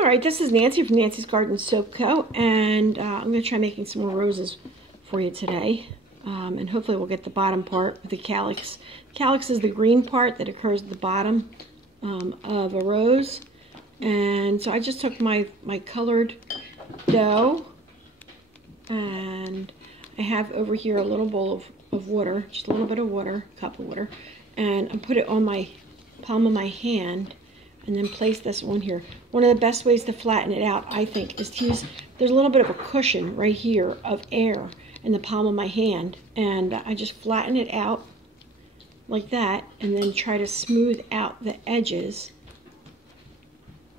All right, this is Nancy from Nancy's Garden Soap Co. And I'm going to try making some more roses for you today. And hopefully we'll get the bottom part with the calyx. Calyx is the green part that occurs at the bottom of a rose. And so I just took my colored dough, and I have over here a little bowl of water, just a little bit of water, cup of water, and I put it on my palm of my hand and then place this on here. One of the best ways to flatten it out, I think, is to use, there's a little bit of a cushion right here of air in the palm of my hand, and I just flatten it out like that and then try to smooth out the edges.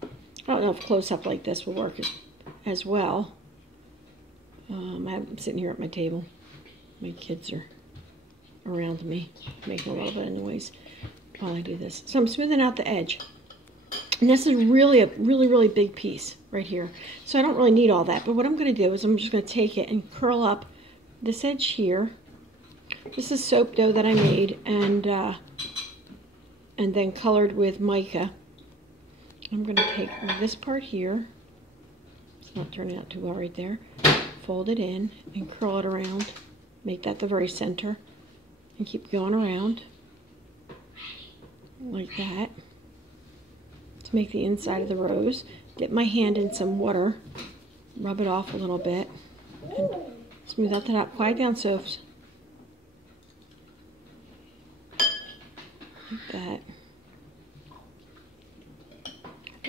I don't know if close up like this will work as well. I'm sitting here at my table. My kids are around me, making a little bit of noise while I do this. So I'm smoothing out the edge. And this is really a really big piece right here. So I don't really need all that. But what I'm going to do is I'm just going to take it and curl up this edge here. This is soap dough that I made and then colored with mica. I'm going to take this part here. It's not turning out too well right there. Fold it in and curl it around. Make that the very center. And keep going around like that. To make the inside of the rose. Dip my hand in some water. Rub it off a little bit. And smooth out the top. Quiet down, Sophs. Like that.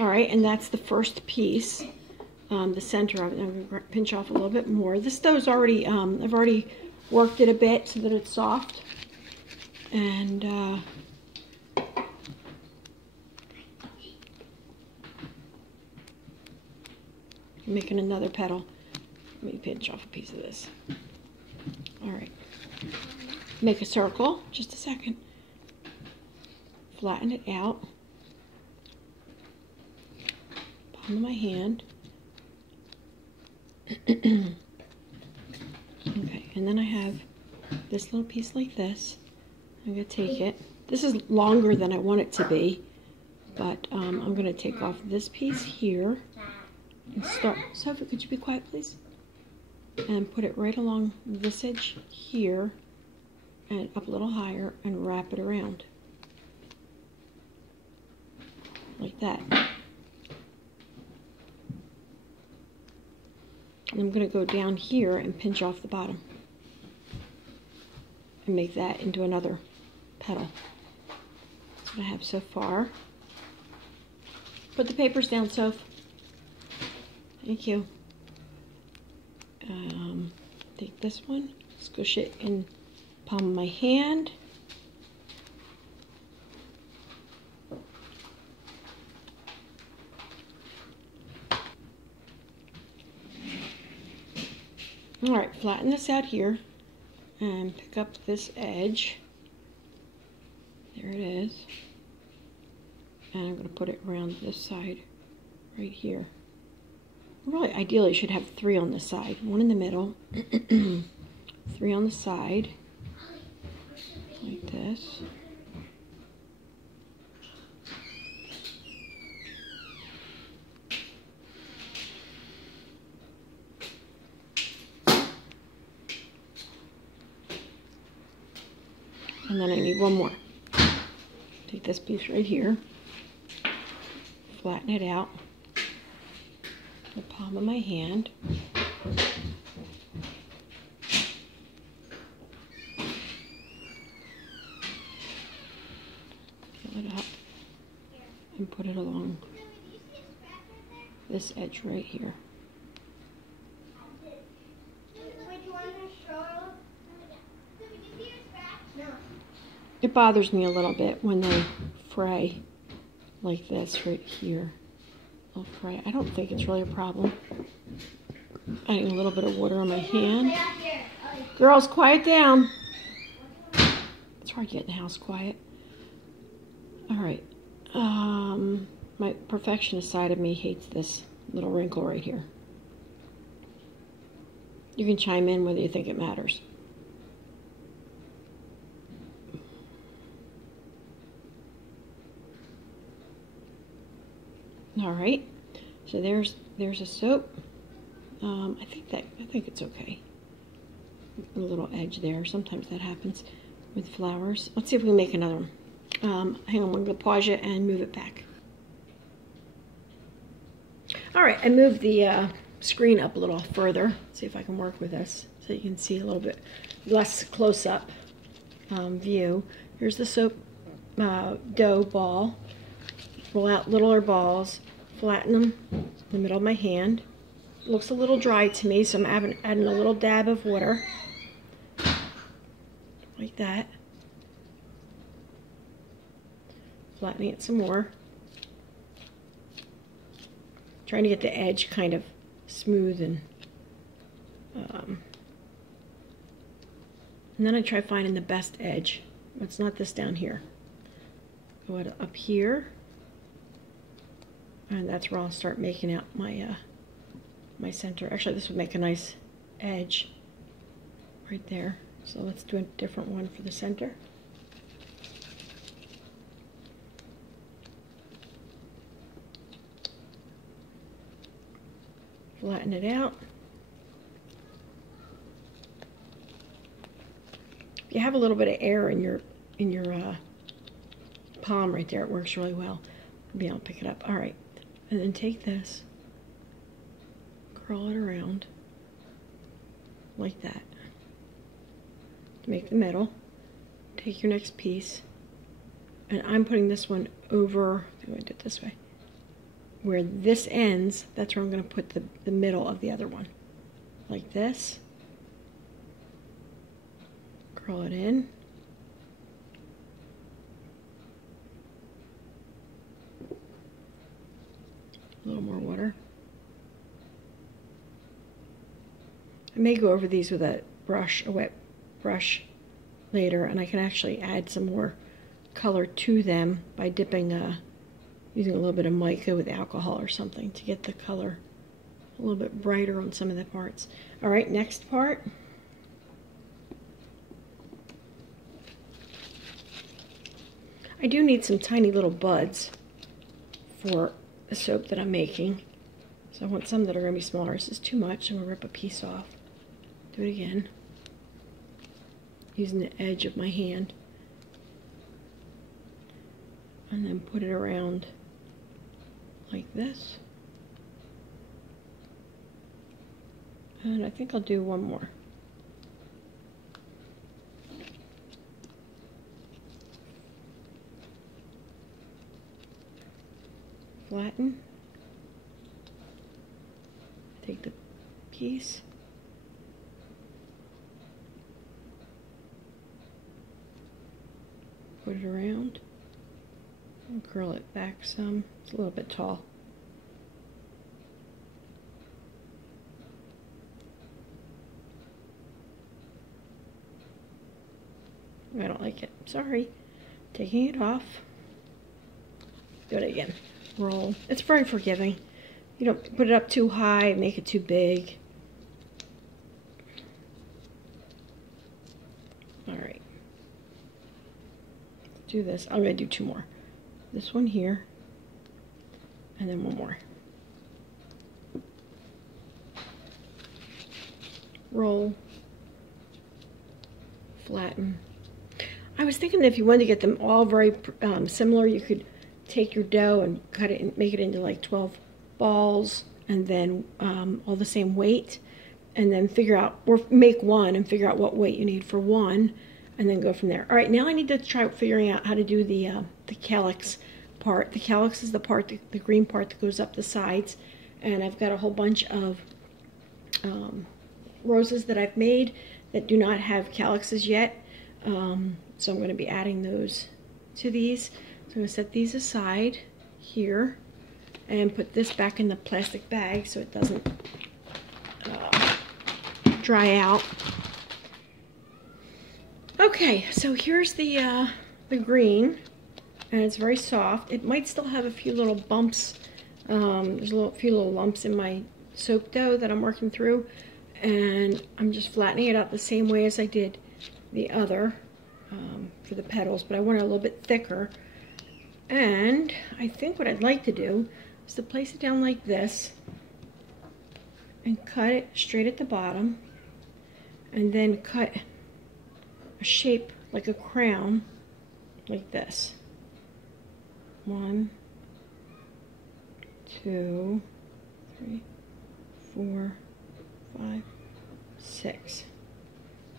Alright, and that's the first piece. The center of it. I'm going to pinch off a little bit more. This dough's already, I've already worked it a bit so that it's soft. And making another petal. Let me pinch off a piece of this. Alright. Make a circle. Just a second. Flatten it out. Palm of my hand. Okay, and then I have this little piece like this. I'm going to take it. This is longer than I want it to be, but I'm going to take off this piece here and start. Sophie, could you be quiet, please? And put it right along this edge here and up a little higher and wrap it around. Like that. And I'm going to go down here and pinch off the bottom and make that into another petal. That's what I have so far. Put the papers down, Soph. Thank you. Take this one, squish it in the palm of my hand. Alright, flatten this out here and pick up this edge. There it is. And I'm going to put it around this side right here. Really, ideally, you should have 3 on the side. 1 in the middle, 3 on the side, like this. And then I need one more. Take this piece right here, flatten it out, the palm of my hand. Fill it up and put it along this edge right here. It bothers me a little bit when they fray like this right here. They'll fray. I don't think it's really a problem. Adding a little bit of water on my hand. Girls, quiet down. It's hard to get in the house quiet. Alright. My perfectionist side of me hates this little wrinkle right here. You can chime in whether you think it matters. Alright, So there's a soap. I think it's okay. A little edge there. Sometimes that happens with flowers. Let's see if we can make another one. Hang on, I'm going to pause it and move it back. All right, I moved the screen up a little further. Let's see if I can work with this so you can see a little bit less close-up view. Here's the soap dough ball. Roll out littler balls, flatten them in the middle of my hand. It looks a little dry to me, so I'm adding a little dab of water, like that. Flattening it some more. Trying to get the edge kind of smooth and then I try finding the best edge. It's not this down here. Go up here, and that's where I'll start making out my my center. Actually, this would make a nice edge right there. So let's do a different one for the center. Flatten it out. If you have a little bit of air in your palm right there, it works really well. Maybe I'll pick it up. All right, and then take this, curl it around like that to make the middle. Take your next piece, and I'm putting this one over. I think I did it this way. Where this ends, that's where I'm going to put the middle of the other one, like this. Curl it in. A little more water. I may go over these with a wet brush later, and I can actually add some more color to them by dipping using a little bit of mica with alcohol or something to get the color a little bit brighter on some of the parts. All right, next part. I do need some tiny little buds for the soap that I'm making. So I want some that are going to be smaller. This is too much. I'm going to rip a piece off. Do it again. Using the edge of my hand. And then put it around like this. And I think I'll do one more. Flatten. Take the piece. Put it around. And curl it back some. It's a little bit tall. I don't like it. Sorry. Taking it off. Do it again. Roll. It's very forgiving. You don't put it up too high, make it too big. All right. Let's do this. I'm going to do two more. This one here, and then one more. Roll. Flatten. I was thinking that if you wanted to get them all very similar, you could take your dough and cut it and make it into like 12 balls, and then all the same weight, and then figure out, or make one and figure out what weight you need for one, and then go from there. All right, now I need to try figuring out how to do the calyx part. The calyx is the part, the green part that goes up the sides, and I've got a whole bunch of roses that I've made that do not have calyxes yet, so I'm going to be adding those to these. So I'm going to set these aside here and put this back in the plastic bag so it doesn't dry out. Okay, so here's the green, and it's very soft. It might still have a few little bumps. There's a few little lumps in my soap dough that I'm working through, and I'm just flattening it out the same way as I did the other for the petals, but I want it a little bit thicker. And I think what I'd like to do is to place it down like this and cut it straight at the bottom, and then cut a shape like a crown like this. 1, 2, 3, 4, 5, 6.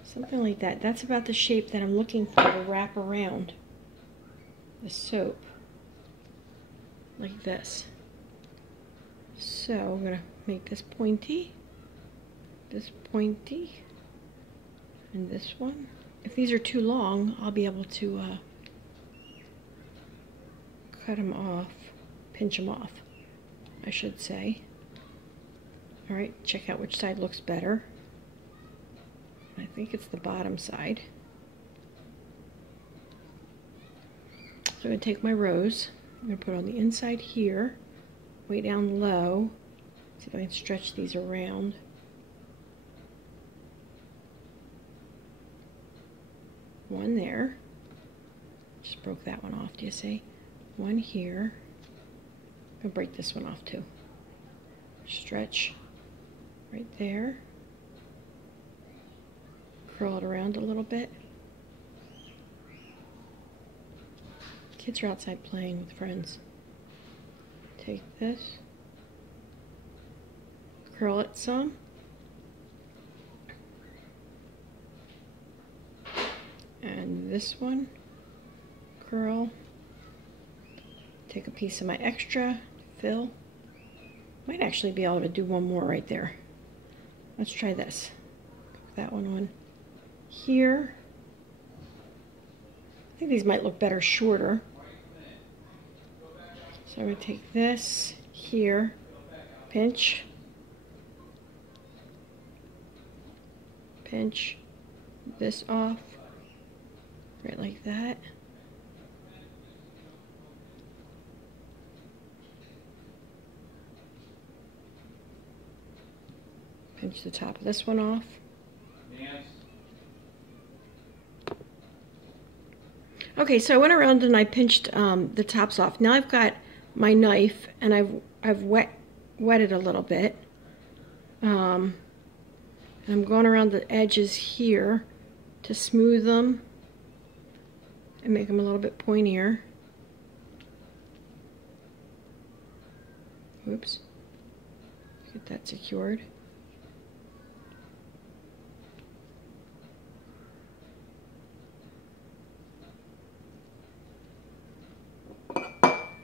Something like that. That's about the shape that I'm looking for to wrap around the soap. Like this. So I'm going to make this pointy, and this one. If these are too long, I'll be able to cut them off, pinch them off, I should say. Alright, check out which side looks better. I think it's the bottom side. So I'm going to take my rose, I'm going to put it on the inside here, way down low. See if I can stretch these around. One there. Just broke that one off, do you see? One here. I'm going to break this one off too. Stretch right there. Curl it around a little bit. Kids are outside playing with friends. Take this. Curl it some. And this one, curl. Take a piece of my extra, fill. Might actually be able to do one more right there. Let's try this. Put that one on here. I think these might look better shorter. So I'm going to take this here, pinch, pinch this off. Right like that. Pinch the top of this one off. Okay, so I went around and I pinched the tops off. Now I've got my knife and I've wetted a little bit. And I'm going around the edges here to smooth them and make them a little bit pointier. Oops. Get that secured.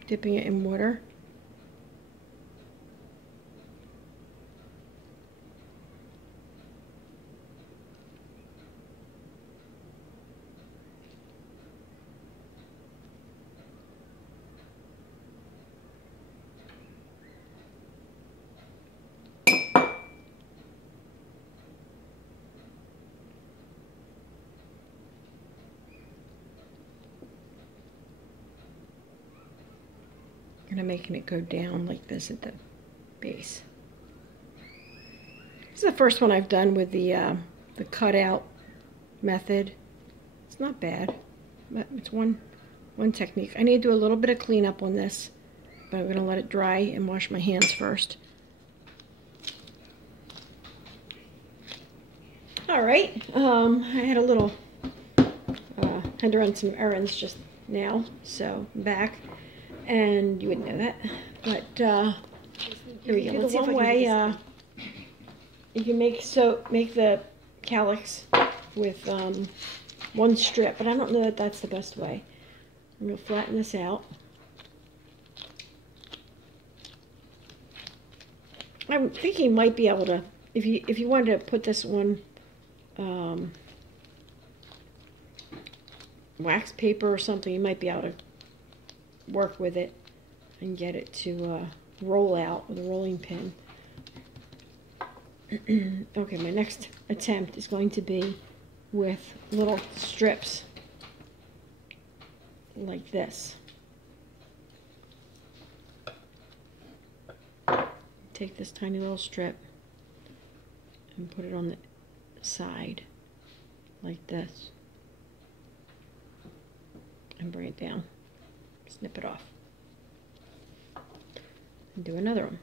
Dipping it in water. And I'm making it go down like this at the base. This is the first one I've done with the cutout method. It's not bad, but it's one technique. I need to do a little bit of cleanup on this, but I'm going to let it dry and wash my hands first. All right, I had a little, had to run some errands just now, so I'm back. And you wouldn't know that, but here we go. Let's see if way you can make the calyx with one strip, but I don't know that that's the best way. I'm going to flatten this out. I'm thinking you might be able to, if you wanted to put this one wax paper or something, you might be able to work with it and get it to roll out with a rolling pin. Okay, my next attempt is going to be with little strips like this. Take this tiny little strip and put it on the side like this and bring it down. Snip it off. and do another one.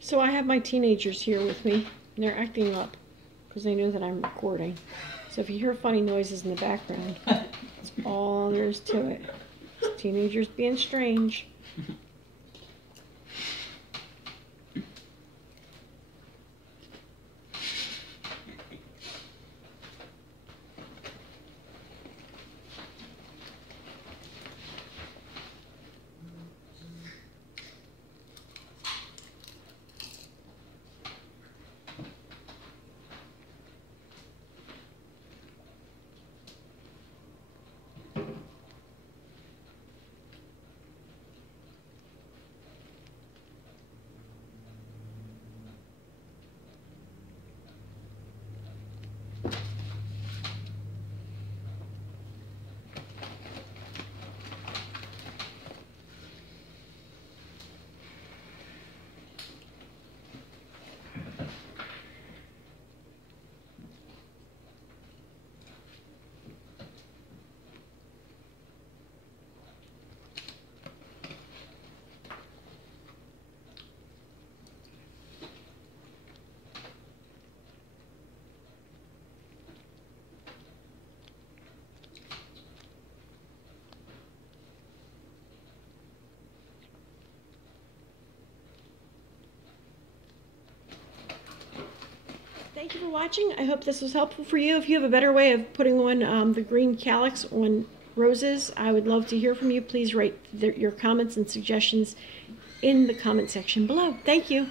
So I have my teenagers here with me, and they're acting up because they know that I'm recording. So if you hear funny noises in the background, that's all there is to it. It's teenagers being strange. Thank you for watching. I hope this was helpful for you. If you have a better way of putting on the green calyx on roses, I would love to hear from you. Please write your comments and suggestions in the comment section below. Thank you.